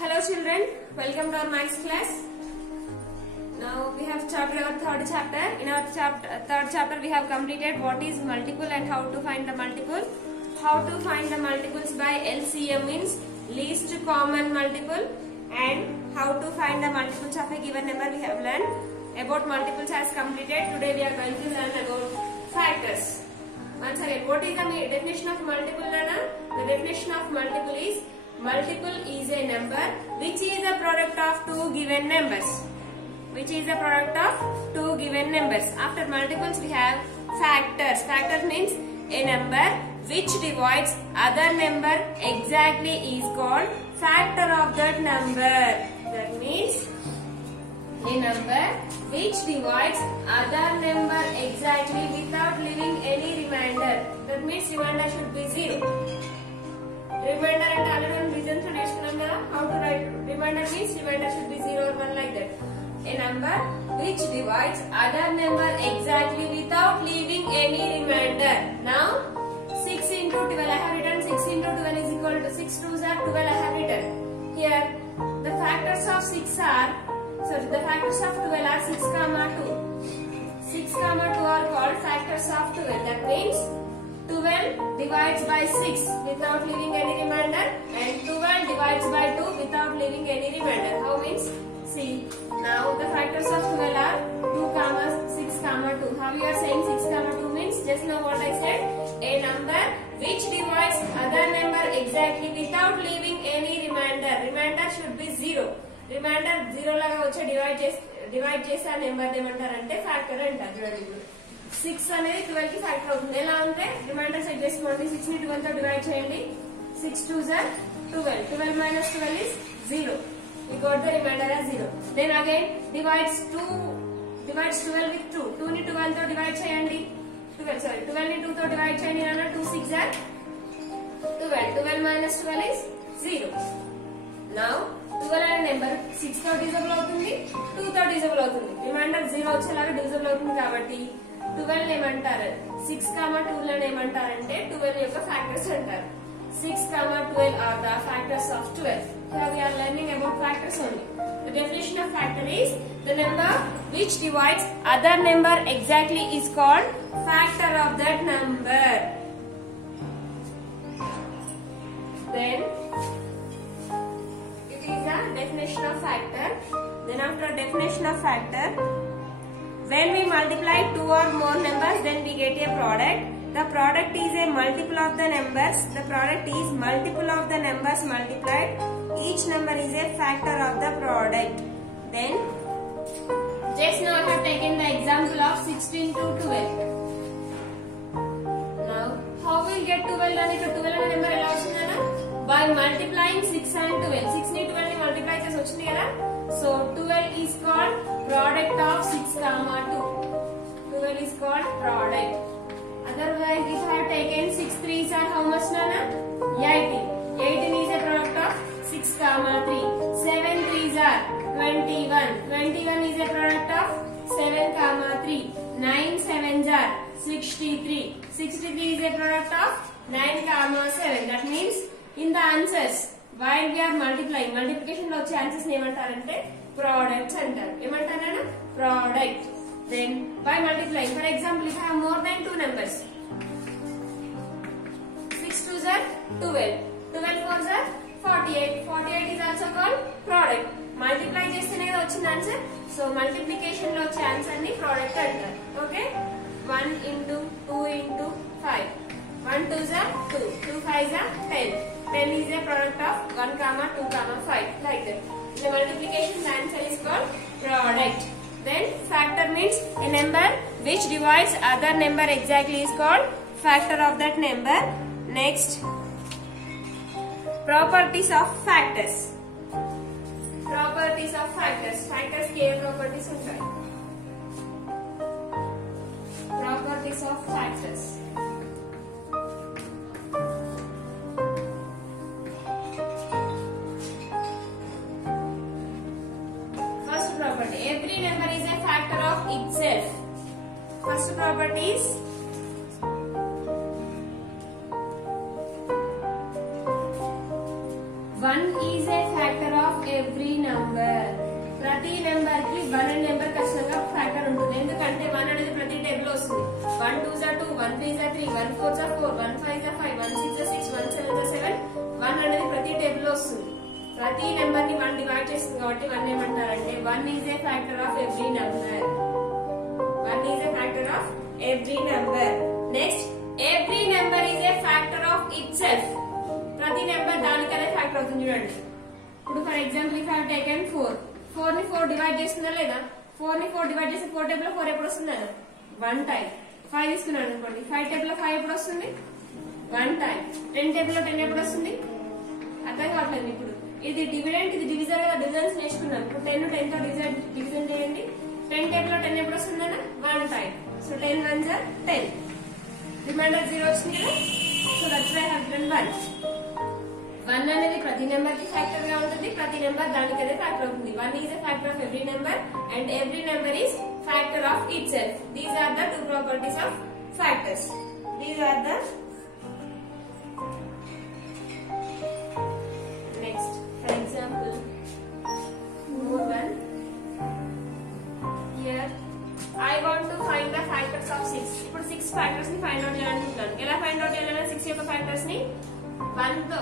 Hello children, welcome to our maths class. Now we have started our third chapter. In our third chapter we have completed what is multiple and how to find the multiple. How to find the multiples by LCM means least common multiple, and how to find the multiples of a given number we have learned. About multiples has completed. Today we are going to learn about factors. Once again, what is the definition of multiple, Nana? The definition of multiple is a number which is the product of two given numbers. Which is the product of two given numbers. After multiples we have factors. Factors means a number which divides other number exactly is called factor of that number. That means a number which divides other number exactly without leaving any remainder. That means remainder should be 0. Remainder and already reasons how to write remainder means remainder should be 0 or 1 like that. A number which divides other number exactly without leaving any remainder. Now 6 into 12 I have written 6 into 12 is equal to 6 2s are 12 I have written. Here the factors of 6 are the factors of 12 are 6, 2. 6, 2 are called factors of 12. That means 12 divides by 6 without leaving any remainder, and 12 divides by 2 without leaving any remainder. How means? See, now the factors of 12 are 2, 6, 2. How you are saying 6, 2 means? Just now what I said, a number which divides other number exactly without leaving any remainder. Remainder should be 0. Reminder 0 లాగా వచ్చే divide చేస్తే ఆ number ఏమంటారంటే factor అంటారు. చూడండి, 6 అనేది 12 కి factor అవుతుంది. ఎలా అంటే రిమైండర్ సెట్ చేసుకోండి. 6 ని 12 తో డివైడ్ చేయండి. 6 2s are 12. 12 minus 12 is 0. We got the remainder as 0. Then again divides 12 with 2. 2 ని 12 తో డివైడ్ చేయండి. 12 ని 2 తో డివైడ్ చేయండి. 2 6 are 12. 12 minus 12 is 0. Now 12 అనే నెంబర్ 6 తో డివిజిబుల్ అవుతుంది, 2 తో డివిజిబుల్ అవుతుంది. రిమైండర్ 0 వచ్చేలాగా డివిజిబుల్ అవుతుంది కాబట్టి 12 ఏమంటారు? 6, 2 లను ఏమంటారంటే 12 యొక్క ఫ్యాక్టర్స్ అంటారు. 6, 12 are the factors of 12. Here we are learning about factors only. The definition of factor is the number which divides other number exactly is called factor of that number. Then definition of factor. Then after definition of factor, when we multiply two or more numbers, then we get a product. The product is a multiple of the numbers. The product is multiple of the numbers multiplied. Each number is a factor of the product. Then just now I have taken the example of 16 to 12. Now how we will get 12 and 12 number ela vachindana? By multiplying 6 and 12. 6 ni 12 ni multiply chesi vachindi kada. So 12 is called product of 6, 2. 12 is called product. Otherwise if I have taken 6 3s are how much, Nana? 18. 18 is a product of 6, 3. 7 3s are 21. 21 is a product of 7, 3. 9 7s are 63. 63 is a product of 9, 7. That means in the answers while we are multiplying, multiplication లో వచ్చే answers ని ఏమంటారంటే products అంటారు. ఏమంటారన్నా? Product. Then by multiplying, for example, if I have more than two numbers, 6 2s are 12, 12 4s are 48. 48 is also called product. Multiply చేస్తేనే కదా వచ్చిన answer. So multiplication లో వచ్చే ఆన్సర్ ని product అంటారు. Okay, 1 into 2 into 5. 1 2s are 2, 2 5s are 10. 10 is a product of 1, 2, 5 like that. The multiplication answer is called product. Then factor means a number which divides other number exactly is called factor of that number. Next, properties of factors. Properties of factors. Factors ke properties untayi? Properties of factors. Every number is a factor of itself. First property is one is a factor of every number. ప్రతి number కి 1 అనే number ఖచ్చితంగా factor ఉంటుంది. ఎందుకంటే 1 అనేది ప్రతి table లో వస్తుంది. 1 2 జా 2, 1 3 జా 3, 1 4 జా 4, 1 5 జా 5, 1 6 జా 6, 1 7 జా 7. 1 అనేది ప్రతి టేబుల్ లో వస్తుంది. ప్రతి నెంబర్ ని 1 డివైడ్ చేస్తుంది కాబట్టి 1 ఏమంటారంటే 1 is a factor of every number. 1 is a factor of every number. Next, every number is a factor of itself. ప్రతి నెంబర్ దానికనే ఫ్యాక్టర్ అవుతుంది. చూడండి, ఇప్పుడు for example if I have taken 4 ని 4 divide చేస్తుందా లేదా? 4 ని 4 డివైడ్ చేస్తే 4 table లో 4 ఎప్పుడు వస్తుంది? 1 టైం. 5 తీసుకున్నాను అనుకోండి, 5 టేబుల్ లో 5 ఎప్పుడు వస్తుంది? 1 టైం. 10 టేబుల్ లో 10 ఎప్పుడు వస్తుంది? అర్థం కావట్లేదు. ఇప్పుడు ఇది డివిడెంట్, ఇది డివిజన్ కదా, డివిజన్స్ నేర్చుకున్నాం. ఇప్పుడు 10 10 తో డివిజన్ చేయండి. 10 టేబుల్ లో 10 ఎప్పుడు వస్తుందన్న? 1 టైం. సో 10 1 జా 10. రిమైండర్ 0 వచ్చింది కదా. So that's why I have given 1. 1 అనేది ప్రతి నెంబర్ కి ఫ్యాక్టర్ గా ఉంటుంది. ప్రతి నెంబర్ దానికదే ఫ్యాక్టర్ అవుతుంది. 1 is a factor of every number and every number is factor of itself. These are the 2 properties of factors. These are the next. For example more one. Here I want to find the factors of 6. ఇప్పుడు 6 factors ని find out చేయాలనుకుంటున్నాను. ఎలా find out చేయాలన్నా 6 యొక్క factors ని 1 తో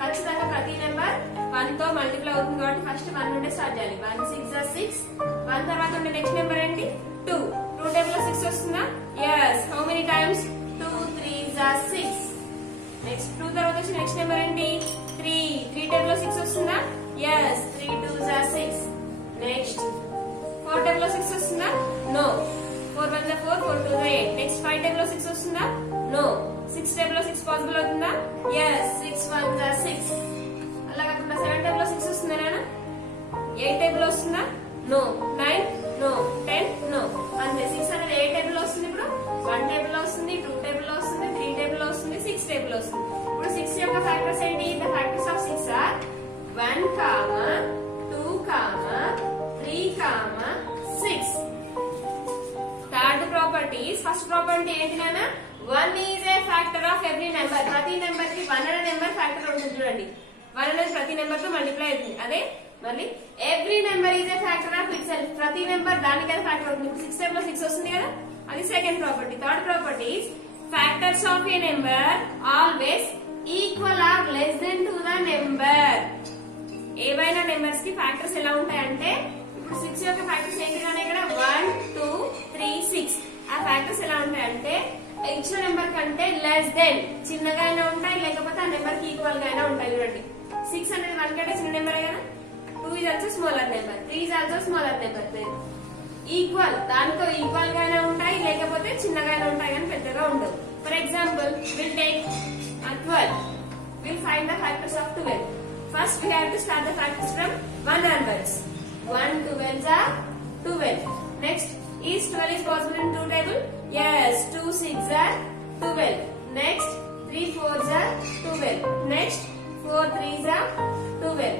ఖచ్చితంగా ప్రతి నెంబర్ 1 తో మల్టిప్లై అవుతుంది కాబట్టి ఫస్ట్ 1 నుండి స్టార్ట్ చేయాలి. 1 6 జా 6. 1 తర్వాత ఉండే నెక్స్ట్ నెంబర్ ఏంటి? 2. 2 టేబుల్ లో 6 వస్తుందా? yes. how many times? 2 3 జా 6. నెక్స్ట్ 2 తర్వాత వచ్చే నెక్స్ట్ నెంబర్ ఏంటి? 3. 3 టేబుల్ లో 6 వస్తుందా? yes. 3 2 జా 6. నెక్స్ట్ 4 టేబుల్ లో 6 వస్తుందా? no. 4 1 జా 4, 4 2 జా 8. నెక్స్ట్ 5 టేబుల్ లో 6 వస్తుందా? no. 6 టేబుల్ లో 6 పాసిబుల్ అవుతుందా? yes. 6 1 జా 6. అలా కాకుండా 7 టేబుల్ లో 6 వస్తుందా నాన్న? 8 టేబుల్ లో వస్తుందా? no. 9 no. 10 no. అంతే. 6 అనేది ఏ టేబుల్ లో వస్తుంది? ఇప్పుడు 1 టేబుల్ లో వస్తుంది, 2 టేబుల్ లో వస్తుంది, 3 టేబుల్ లో వస్తుంది, 6 టేబుల్ లో వస్తుంది. ఇప్పుడు 6 యొక్క ఫ్యాక్టర్స్ ఏంటి? The factors of 6 are 1 2 3 6. Third property, first property ఏంటి నాన్న? 1 is a factor of every number. ప్రతి నెంబర్ కి 1 అనే నెంబర్ ఫ్యాక్టర్ ఉంటుంది. చూడండి, 1 అనేది ప్రతి నెంబర్ తో మల్టిప్లై అవుతుంది. అదే మళ్ళీ every number is a factor of itself. ప్రతి నెంబర్ దానికైతే ఫ్యాక్టర్ అవుతుంది. ఇప్పుడు 6 టేబుల్ లో 6 వస్తుంది కదా, అది second property. Third property, factors of a number always equal or less than to the number. ఏవైనా నెంబర్స్ కి ఫ్యాక్టర్స్ ఎలా ఉంటాయంటే, ఇప్పుడు 6 యొక్క ఫ్యాక్టర్స్ ఏంటి కానీ ఇక్కడ 1 2 3 6. ఆ ఫ్యాక్టర్స్ ఎలా ఉంటాయంటే ఇచ్చిన నెంబర్ కంటే లెస్ దెన్, చిన్నగా అయినా ఉంటాయి, లేకపోతే ఆ నెంబర్ కి ఈక్వల్ గా అయినా ఉంటాయి. చూడండి, 6 అనేది 1 కంటే చిన్న నెంబర్ కదా. 2 is also smaller number, 3 is also smaller number. Equal, దానితో ఈక్వల్ గానే ఉంటాయి, లేకపోతే చిన్నగానే ఉంటాయి కానీ పెద్దగా ఉండవు. For example, will take 12. Will find the factors of 12. First we have to start the factors from 1 onwards. 1 12 are 12. Next, is 12 is possible in 2 table? Yes. 2 6 are 12. Next, 3 4 are 12. Next, 4 3 are 12.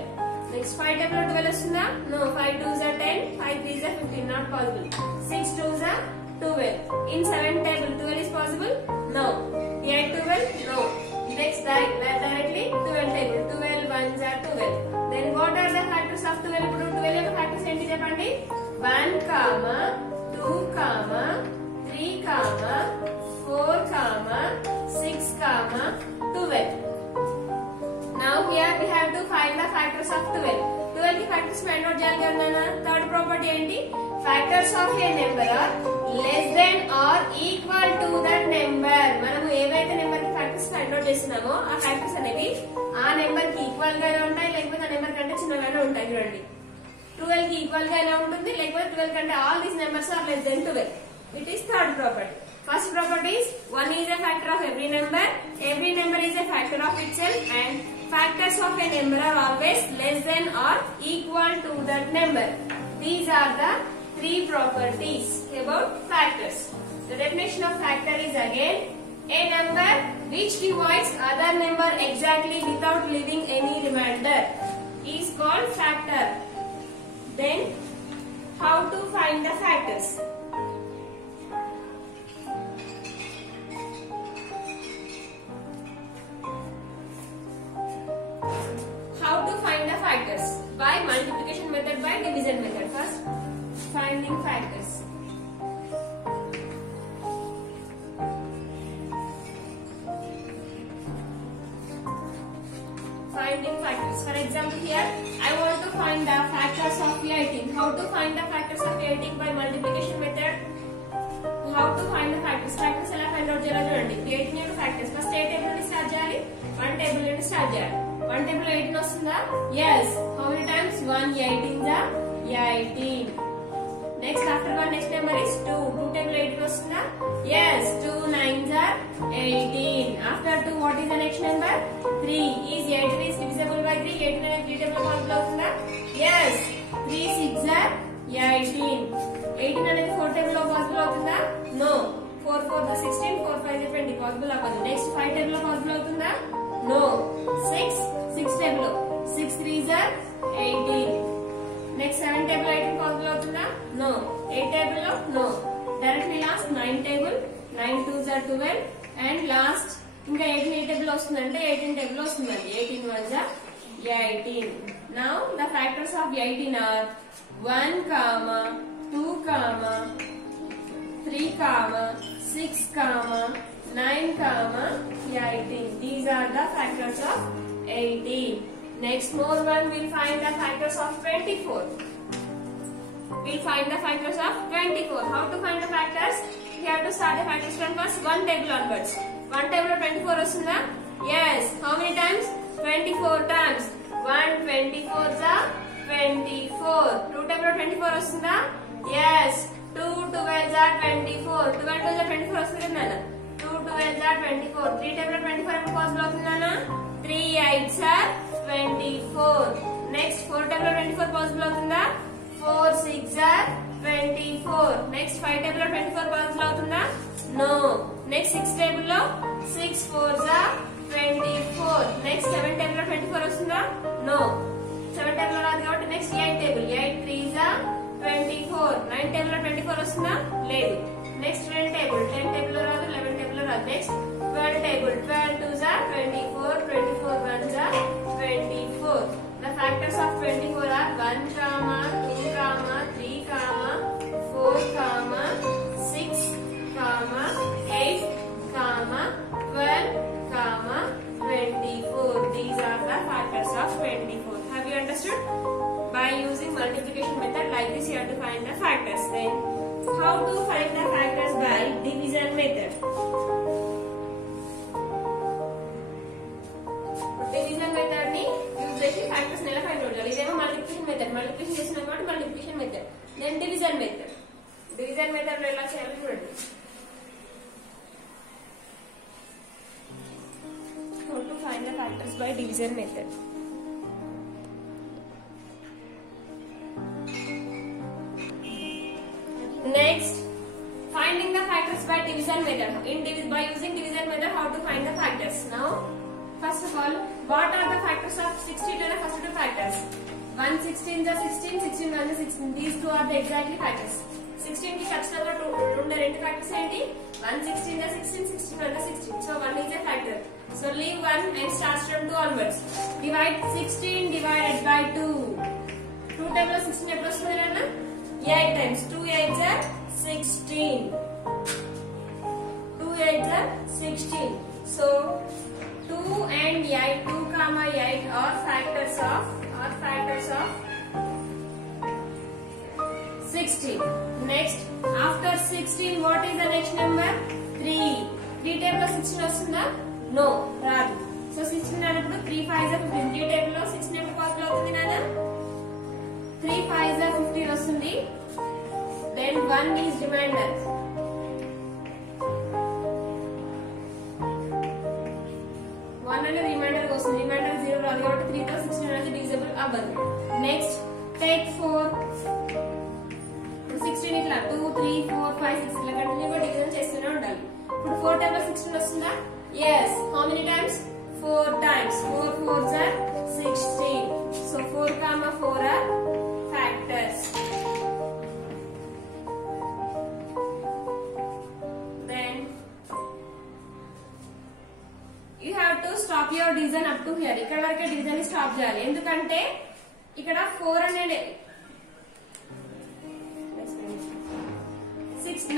Next, 5 table 12 వస్తుందా? No. 5 2s are 10. 5 3s are 15. Not possible. 6 2s are 12. In 7 table 12 is possible? No. 8 12? No. Next, directly 12 table. 12 1s are 12. Then what are the factors of 12? ఇప్పుడు 12 యొక్క factors ఏంటి చెప్పండి? 1 2 3 4 6 12. Now here we have to find the factors of 12. 12 की factors find out చేయాలి కదా. Third property ఏంటి? Factors of a number are less than or equal to that number. మనము ఏవైతే నెంబర్ కి ఫ్యాక్టర్స్ ఫైండ్ అవుట్ చేస్తున్నామో ఆ ఫ్యాక్టర్స్ అనేవి ఆ నెంబర్ కి ఈక్వల్ గానే ఉంటాయి, లేకపోతే ఆ నెంబర్ కంటే చిన్నగానే ఉంటాయి. చూడండి, 12 కి ఈక్వల్ గానే ఉంటుంది, లేకపోతే 12 కంటే all these numbers are less than 12. It is third property. First property is 1 is a factor of every number is a factor of itself, and factors of a number are always less than or equal to that number. These are the 3 properties about factors. The definition of factor is again a number which divides other number exactly without leaving any remainder is called factor. Then how to find the factors? How to find the factors? division method. First, finding factors. Finding factors. For example, here I want to find the factors of 18. How to find the factors of 18 by multiplication method? How to find the factors? Factors ఎలా find out చేయాలో చూడండి. 18 యొక్క factors. First ఏ table నుండి start చేయాలి? 1 table నుండి start చేయాలి. 1 table లో 18 వస్తుందా? Yes. How many times? 1 18s are 18. Next after 1 next number is 2. 2 table 18 వస్తుందా? Yes. 2 9s are 18. After 2 what is the next number? 3. Is 18 is divisible by 3? 18 అనేది 3 table లో multiply అవుతుందా? Yes. 3 6s are 18. 18 అనేది 4 table లో possible అవుతుందా? No. 4 4 the 16, 4 5 the 20 possible అవ్వదు. Next 5 table లో possible అవుతుందా? No. 6 table లో 6 3s are 18. Next 7 table 18 possible అవుతుందా? No. 8 table లో no. Directly last 9 table, 9 2s are 12 and last ఇంకా 18 table వస్తుందంటే 18 table వస్తుందండి. 18 1s are 18. Now the factors of 18 are 1, 2, 3, 6, 9, 18. These are the factors of 18. Next more one we'll find the factors of 24. We'll find the factors of 24. How to find the factors? We have to start the factors from first 1 table onwards. 1 table of 24 వస్తుందా? Yes. How many times? 24 times. 1 24s are 24. 2 table of 24 వస్తుందా? Yes. 2 12s are 24. 12 12s are 24 వస్తుంది కదా నాన్న? 2 12s are 24. 3 table of 24 ఎప్పుడు possible అవుతుంది నాన్న? 3 8s are 24. Next 4 table of 24 possible అవుతుందా? 4 6 are 24. Next 5 table of 24 possible అవుతుందా? No. Next 6 table లో 6 4s are 24. Next 7 table of 24 వస్తుందా? No. 7 table లో రాదు కాబట్టి next 8 table. 8 3s are 24. 9 table లో 24 వస్తుందా? లేదు. Next 10 table. 10 table లో రాదు. 11 table లో రాదు. Next 12 table. 12 2s are 24. 24 1s are 24. The factors of 24 are 1, 2, 3, 4, 6, 8, 12, 24. These are the factors of 24. Have you understood? By using multiplication method like this, you have to find the factors. Then, how to find the factors by division method? Division method ni use చేసి factors ని ఎలా find out చేయాలి? ఇదేమో multiplication method. Multiplication చేసినాం కాబట్టి multiplication method. Then division method. Division method లో ఎలా చేయాలో చూడండి. How to find the factors by division method? Next, finding the factors by division method. By using division method, how to find the factors? Now, first of all, what are the factors of 16 and the first two factors? 1 16 is 16, 16 1 is 16. These two are the exactly factors. 16 ki ఖచ్చితంగా రెండు factors ఏంటి? 1 16 is 16, 16 1 is 16. So 1 is a factor. So leave 1 and start from 2 onwards. Divide 16 divided by 2. 2 table of 16 ఎప్పుడు వస్తుంది నాన్న? 8 times. 2 8s are 16. 2 8s are 16. So 2 and 8, 2 comma 8 are factors of 16. Next, after 16, what is the next number? 3. 3 table of 16 వస్తుందా? No, రాదు. So 16 అన్నప్పుడు 3 5s are 15. 3 table లో 16 ఎప్పుడు possible అవుతుంది నాన్న? 3 5s are 15 వస్తుంది. Then 1 is remainder. 1 అనేది reminder వస్తుంది. రిమైండర్ 0 రాదు కాబట్టి 3 తో 16 అనేది డివిజిబుల్ అవ్వదు. Next take 4. 16 ఇట్లా 2 3 4 5 6 ఇలా కంటిన్యూగా డివిజన్ చేస్తూనే ఉండాలి. ఇప్పుడు 4 టైమ్స్ 16 వస్తుందా? Yes. How many times? 4 times. 4 4s are 16. So 4 comma 4 are factors. Then you have to stop your division up to here. ఇక్కడ వరకే డివిజన్ ని స్టాప్ చేయాలి. ఎందుకంటే ఇక్కడ 4 అనేది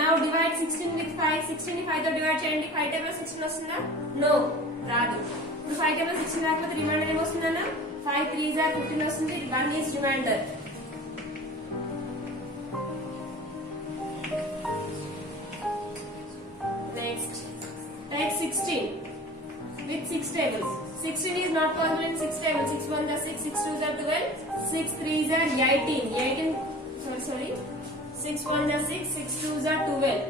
Now divide 16 with 5. 16 ని 5 తో డివైడ్ చేయండి. 5 టేబుల్ 16 వస్తుందా? No, రాదు. ఇప్పుడు 5 టేబుల్ 16 రాకపోతే రిమైండర్ ఏమొస్తుందన్నా? 5 3s are 15 వస్తుంది. 1 is remainder. Next, take 16 with 6 tables. 16 is not possible in 6 tables. 6 1s are 6, 6 2s are 12, 6 3s are 18. 18, sorry. 6 1s are 6, 6 2s are 12.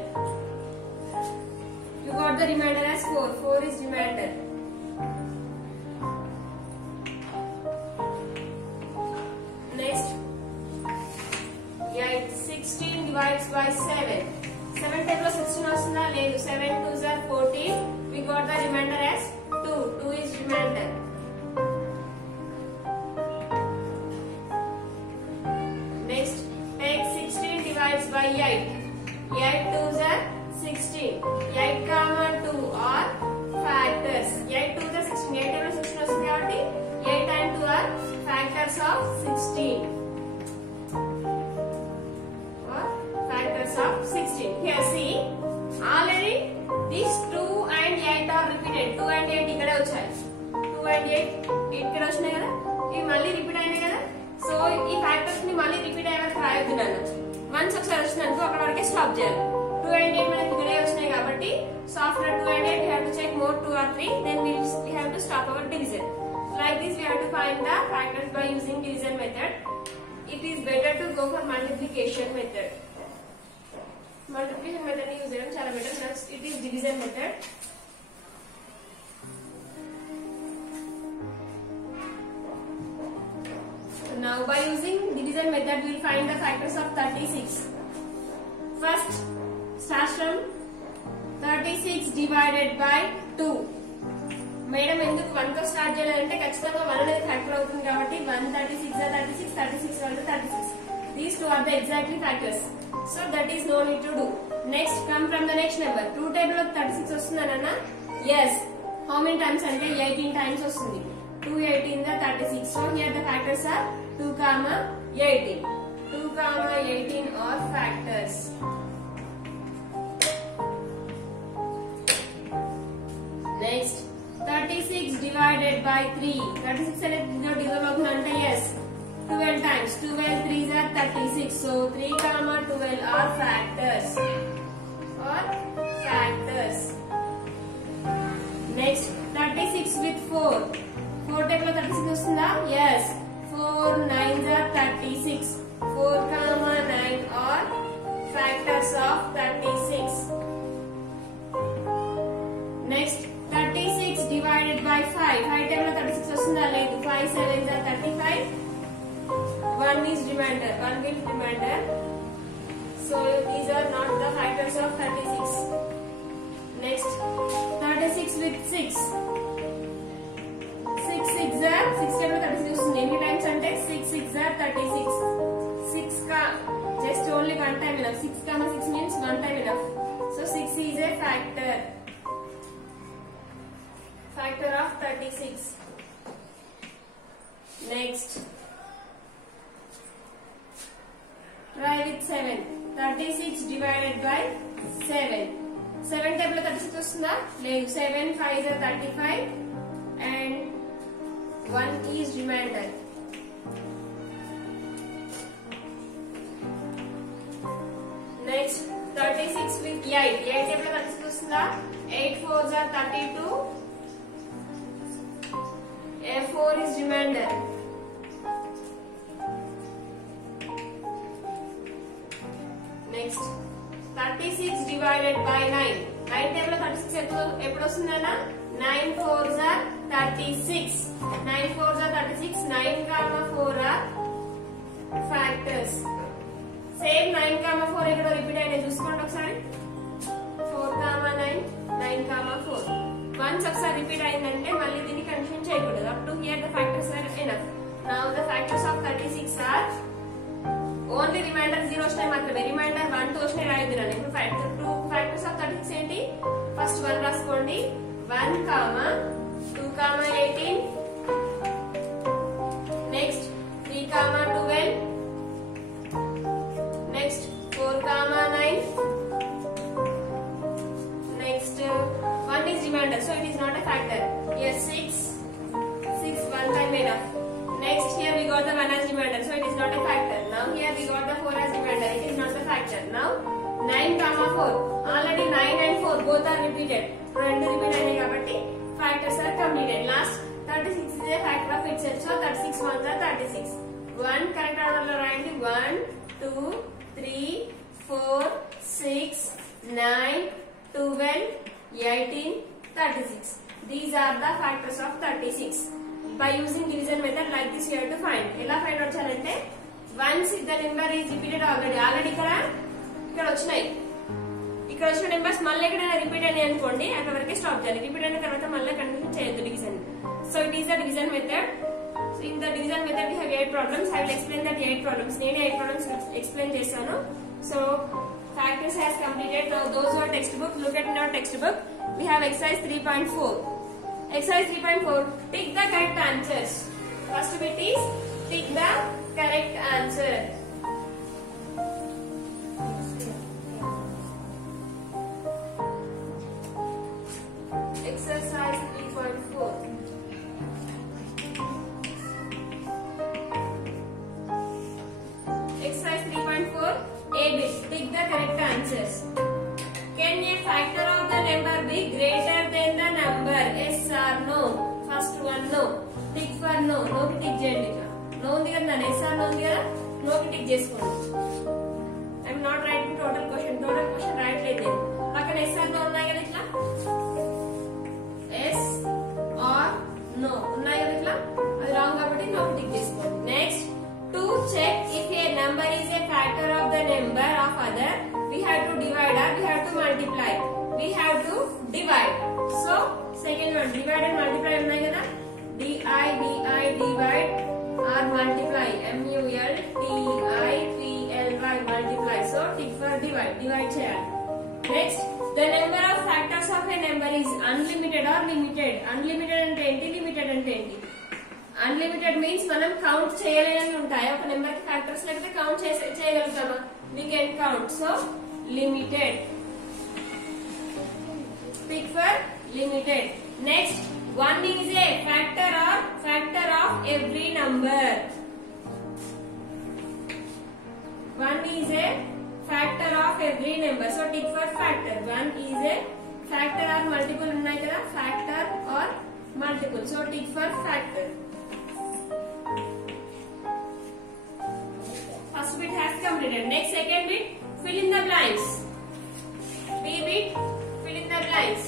You got the remainder as 4. 4 is remainder. Next, 16 divides by 7. 7 table 16 వస్తుందా? లేదు. 7 2s are 14. We got the remainder as 2. 2 is remainder. Next, take 16 divides by 8. 8 2s are 16. 8 comma 2 are factors. 8 2s are 16. 8 table 16 వస్తుంది కాబట్టి 8 and 2 are factors of 16. Or factors of 16. Here see, already these 2 and 8 are repeated. 2 and 8 ఇక్కడే వచ్చాయి. 2 and 8 ఇక్కడ వచ్చినాయి కదా. ఇవి మళ్ళీ repeat అయినాయి కదా. సో ఈ ఫ్యాక్టర్స్ ని మళ్ళీ రిపీట్ అయ్యే వరకు రాయొద్దు నన్ను. వన్స్ ఒకసారి వచ్చినందుకు అక్కడ వరకే స్టాప్ చేయాలి. 2 and 8 మనకి ఇక్కడే వచ్చినాయి కాబట్టి so after 2 and 8 we have to check more 2 or 3, then we have to stop our division. Like this we have to find the factors by using division method. It is better to go for multiplication method. Multiplication method ni use cheyadam chala better. Next it is division method. Now by using division method we will find the factors of 36. First, start from 36 divided by 2. Madam ఎందుకు 1 తో start చేయాలంటే ఖచ్చితంగా 1 అనేది factor అవుతుంది కాబట్టి 1 36 36 36 1 36. These two are the exactly factors. So that is no need to do. Next, come from the next number. 2 table లో 36 వస్తుందన్నా? Yes. How many times అంటే 18 times వస్తుంది. 2 18 the 36. So here the factors are 2 comma 18. 2 comma 18 are factors. Next, 36 divided by 3. 36 అనేది divide అవుతుందంటే yes. 12 times. 12 3s are 36. So 3 comma 12 are factors. Or factors. Next, 36 with 4. 4 table లో 36 వస్తుందా? Yes. 4 9s are 36. 4 comma 9 are factors of 36. Next, 36 divided by 5. 5 table లో 36 వస్తుందా? లేదు. 5 7s are 35. 1 is remainder. 1 will remainder. So these are not the factors of 36. Next, 36 with 6. 6 6 are 6 table లో 36 వస్తుంది. Any times అంటే 6 6 are 36. 6 ka just only one time enough. 6 comma 6 means one time enough. So 6 is a factor. Factor of 36. Next, try with 7. 36 divided by 7. 7 table లో 36 వస్తుందా? లేదు. 7 5s are 35 and 1 is remainder. Next, 36 with 8. 8 table లో 36 వస్తుందా? 8 4s are 32. 4 is remainder. Next, 36 divided by 9. 9 table లో 36 ఎప్పుడు వస్తుందన్నా? 9 4s are 36. 9 4s are 36. 9 comma 4 are factors. Same 9 comma 4 ఇక్కడ repeat అయినా చూసుకోండి ఒకసారి. 4 comma 9, 9 comma 4. Once ఒకసారి రిపీట్ అయిందంటే మళ్ళీ దీన్ని కన్ఫ్యూజ్ చేయకూడదు. Up to here the factors are enough. Now the factors of 36 are only remainder 0 వచ్చినాయి మాత్రమే. రిమైండర్ 1 2 వచ్చినాయి రాయొద్దు. ఇప్పుడు factors of 36 ఏంటి? ఫస్ట్ 1 రాసుకోండి. 1 comma 2 comma 18. Next, 3 comma 12. Next, 4 comma 9. got the 1 as remainder, so it is not a factor. Now here we got the 4 as remainder, it is not a factor. Now 9 comma 4, already 9 and 4 both are repeated. Rendu repeat ayinayi kabatti factors are completed. Last 36 is a factor of itself, so 36 ones are 36. 1 correct order lo rayandi. 1 2 3 4 6 9 12 18 36. These are the factors of 36. By using division method like this you have to find. Ela find out cheyalante, once if the number is repeated already ఇక్కడ వచ్చినాయి, ఇక్కడ వచ్చిన numbers మళ్ళీ ఎక్కడైనా repeat అని అనుకోండి, అక్కడ వరకే స్టాప్ చేయాలి. రిపీట్ అయిన తర్వాత మళ్ళీ కంటిన్యూ చేయొద్దు division. So it is the division method. So in the division method we have 8 problems. I will explain that 8 problems. నేను 8 problems explain చేశాను. So factors has completed. Now those who are textbook, look at in our textbook. We have exercise 3.4. Exercise 3.4. Tick the correct answers. First bit is tick the correct answer. Exercise 3.4. Exercise 3.4. A bit. Tick the correct answers. Can a factor of the number be greater than the number? Yes or no? First one no. Tick for no. No ki tick cheyandi. No undi kada, yes or no undi kada, no ki tick cheskondi. I am not writing total question. Total question right లేదు. పక్కన yes or no ఉన్నాయి కదా ఇట్లా. Yes or no ఉన్నాయి కదా ఇట్లా. అది wrong కాబట్టి no ki tick cheskondi. Next, to check if a number is a factor of the number of other, we have to divide or we have to multiply. We have to divide. So second one, divide and multiply ఉన్నాయి కదా. divide or multiply. multiply multiply. So tick for divide. Divide చేయాలి. Next, the number of factors of a number is unlimited or limited. Unlimited అంటే ఏంటి, limited అంటే ఏంటి? Unlimited means మనం count చేయలేని ఉంటాయి. ఒక నెంబర్ కి ఫ్యాక్టర్స్ లేకపోతే count చేయగలుగుతామా? We can count. So limited. Tick for limited. Next, 1 is a factor of every number. 1 is a factor of every number. So tick for factor. 1 is a factor or multiple ఉన్నాయి కదా, factor or multiple. So tick for factor. First bit has completed. Next, second bit, fill in the blanks. B bit, fill in the blanks.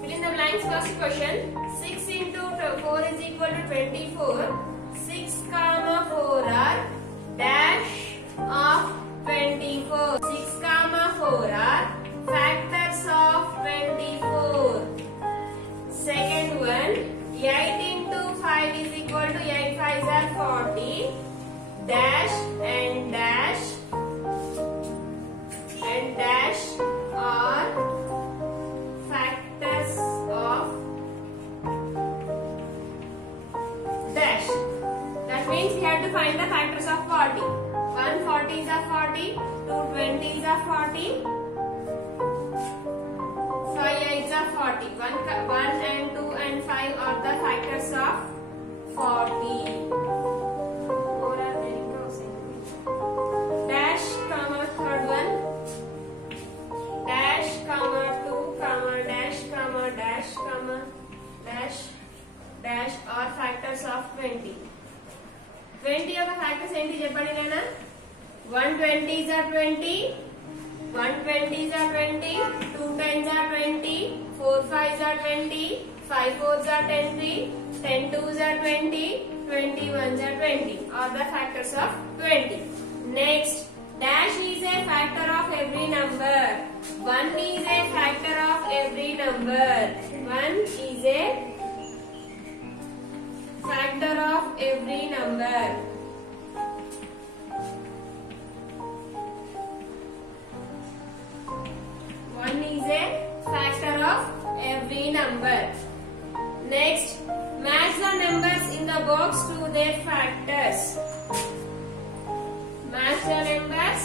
Fill in the blanks. First question, 6 into 4 is equal to 24. 6 comma 4 are dash of 24. 6 comma 4 are factors of 24. Second one, 8 into 5 is equal to 8 5s are 40. Dash and dash are factors of dash. That means we have to find the factors of 40. 1 40s are 40, 2 20s are 40, 5 8s are 40. 1 and 2 and 5 are the factors of 40. Dash comma third one, dash comma 2 comma dash comma dash comma dash dash are factors of 20. 20 of the factors ఏంటి చెప్పండి నేనా? 120s are 20, 120s are 20, 2 10s are 20, 4 5s are 20, 5 4s are 20, 10 2s are 20, 21s are 20 are the factors of 20. Next, dash is a factor of every number. 1 is a factor of every number. 1 is a factor of every number. 1 is a factor of every number. Next, match the numbers in the box to their factors. Match the numbers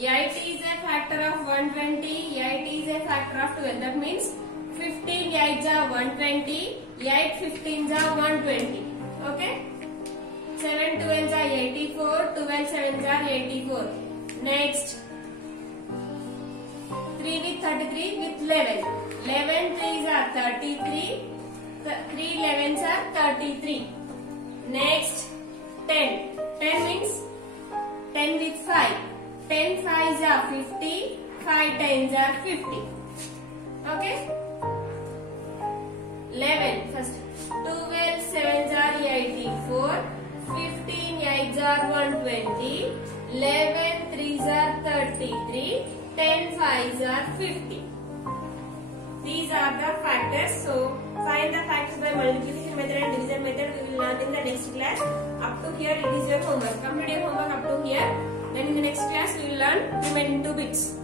8 is a factor of 120. 8 is a factor of 12. That means 15 8s are 120. 8 15s are 120. Okay. 7 12s are 84. 12 7s are 84. Next. 3 with 33 with 11. 11 3s are 33. 3 11s are 33. Next. 10. 10 means 10 with 5. 10 5s are 50. 5 10s are 50. Okay. 11. First. 12 7s are 84. 15 8s are 120. 11 3s are 33. 10 5s are 50. These are the factors. So, find the factors by multiplication method and division method. We will learn in the next class. Up to here, it is your homework. Complete your homework up to here. Then in the next class, we will learn remaining 2 bits.